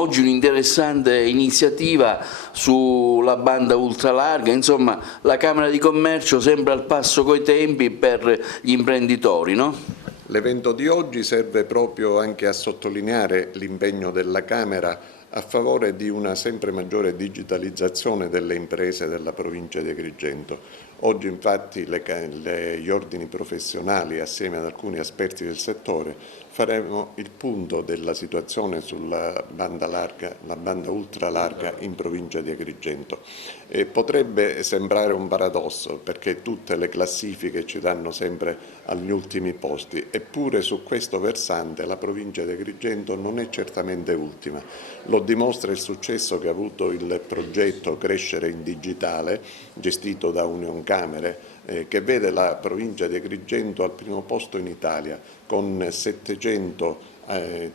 Oggi un'interessante iniziativa sulla banda ultralarga, insomma la Camera di Commercio sembra al passo coi tempi per gli imprenditori, no? L'evento di oggi serve proprio anche a sottolineare l'impegno della Camera a favore di una sempre maggiore digitalizzazione delle imprese della provincia di Agrigento. Oggi infatti gli ordini professionali assieme ad alcuni esperti del settore faremo il punto della situazione sulla banda larga, la banda ultralarga in provincia di Agrigento. Potrebbe sembrare un paradosso perché tutte le classifiche ci danno sempre agli ultimi posti, eppure su questo versante la provincia di Agrigento non è certamente ultima. Lo dimostra il successo che ha avuto il progetto Crescere in Digitale, gestito da Unioncamere, che vede la provincia di Agrigento al primo posto in Italia con 700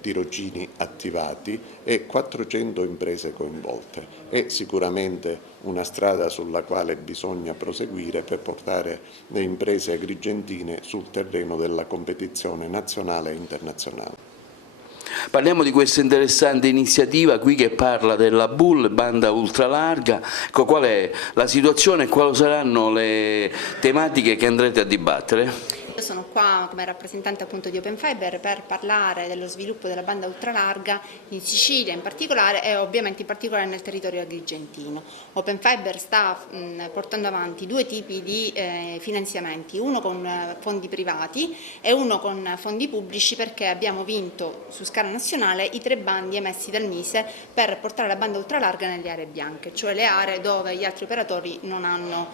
tirocini attivati e 400 imprese coinvolte. È sicuramente una strada sulla quale bisogna proseguire per portare le imprese agrigentine sul terreno della competizione nazionale e internazionale. Parliamo di questa interessante iniziativa qui che parla della BUL, banda ultralarga. Qual è la situazione e quali saranno le tematiche che andrete a dibattere? Io sono qua come rappresentante appunto di Open Fiber per parlare dello sviluppo della banda ultralarga in Sicilia in particolare e ovviamente in particolare nel territorio agrigentino. Open Fiber sta portando avanti due tipi di finanziamenti, uno con fondi privati e uno con fondi pubblici, perché abbiamo vinto su scala nazionale i 3 bandi emessi dal Mise per portare la banda ultralarga nelle aree bianche, cioè le aree dove gli altri operatori non hanno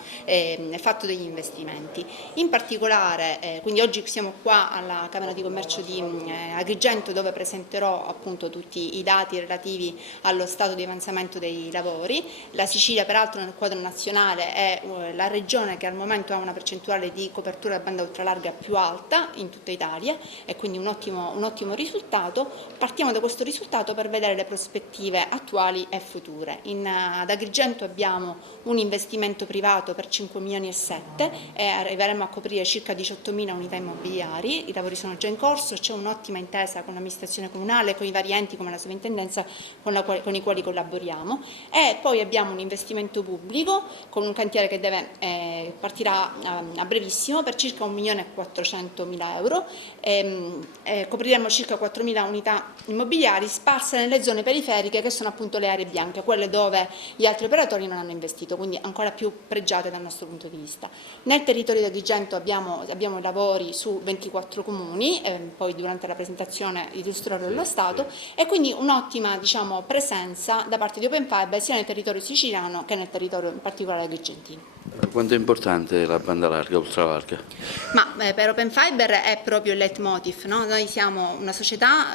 fatto degli investimenti. In particolare quindi oggi siamo qua alla Camera di Commercio di Agrigento, dove presenterò appunto tutti i dati relativi allo stato di avanzamento dei lavori. La Sicilia peraltro nel quadro nazionale è la regione che al momento ha una percentuale di copertura della banda ultralarga più alta in tutta Italia e quindi un ottimo risultato. Partiamo da questo risultato per vedere le prospettive attuali e future. Ad Agrigento abbiamo un investimento privato per 5 milioni e 7 e arriveremo a coprire circa 18.000 unità immobiliari. I lavori sono già in corso, c'è un'ottima intesa con l'amministrazione comunale, con i vari enti come la sovrintendenza con i quali collaboriamo, e poi abbiamo un investimento pubblico con un cantiere che partirà a brevissimo per circa 1.400.000 euro. Copriremo circa 4.000 unità immobiliari sparse nelle zone periferiche, che sono appunto le aree bianche, quelle dove gli altri operatori non hanno investito, quindi ancora più pregiate dal nostro punto di vista. Nel territorio di Agrigento abbiamo lavori su 24 comuni, poi durante la presentazione illustrerò lo stato, e quindi un'ottima presenza da parte di Open Fiber sia nel territorio siciliano che nel territorio in particolare agrigentino. Quanto è importante la banda larga, ultralarga? Ma per Open Fiber è proprio il leitmotiv, no? Noi siamo una società,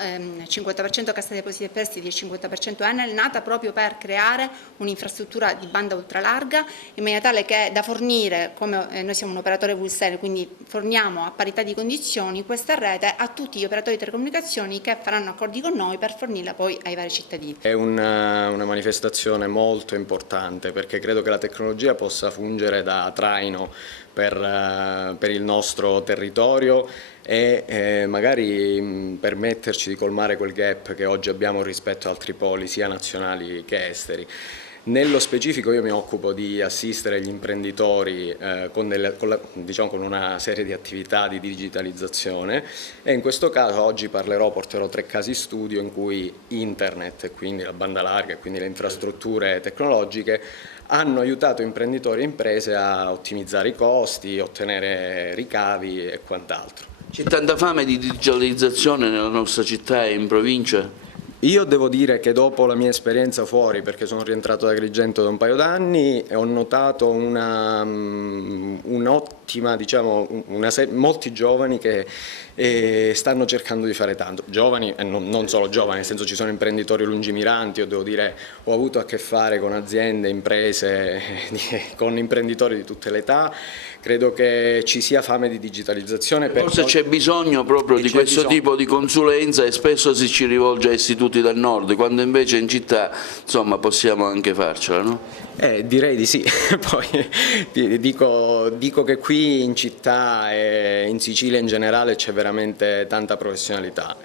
50% Cassa Depositi e Prestiti e 50% Enel, nata proprio per creare un'infrastruttura di banda ultralarga in maniera tale che da fornire, come noi siamo un operatore wholesale, quindi forniamo a parità di condizioni questa rete a tutti gli operatori di telecomunicazioni che faranno accordi con noi per fornirla poi ai vari cittadini. È una manifestazione molto importante, perché credo che la tecnologia possa fungere da traino per il nostro territorio e magari permetterci di colmare quel gap che oggi abbiamo rispetto ad altri poli sia nazionali che esteri. Nello specifico io mi occupo di assistere gli imprenditori con una serie di attività di digitalizzazione, e in questo caso oggi porterò 3 casi studio in cui internet, quindi la banda larga e quindi le infrastrutture tecnologiche, hanno aiutato imprenditori e imprese a ottimizzare i costi, ottenere ricavi e quant'altro. C'è tanta fame di digitalizzazione nella nostra città e in provincia? Io devo dire che dopo la mia esperienza fuori, perché sono rientrato da Agrigento da un paio d'anni, ho notato un'ottima, molti giovani che stanno cercando di fare tanto. Giovani e non solo giovani, nel senso ci sono imprenditori lungimiranti. Io devo dire, ho avuto a che fare con aziende, imprese, con imprenditori di tutte le età. Credo che ci sia fame di digitalizzazione. Forse c'è bisogno proprio di questo tipo di consulenza, e spesso si ci rivolge a istituti soprattutto dal nord, quando invece in città insomma possiamo anche farcela, no? Direi di sì, poi dico che qui in città e in Sicilia in generale c'è veramente tanta professionalità,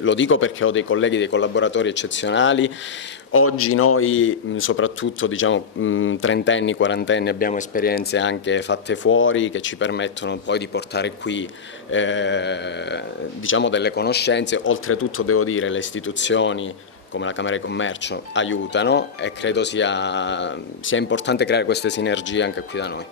lo dico perché ho dei colleghi, dei collaboratori eccezionali. Oggi noi, soprattutto diciamo trentenni, quarantenni, abbiamo esperienze anche fatte fuori che ci permettono poi di portare qui diciamo delle conoscenze. Oltretutto devo dire le istituzioni come la Camera di Commercio aiutano e credo sia importante creare queste sinergie anche qui da noi.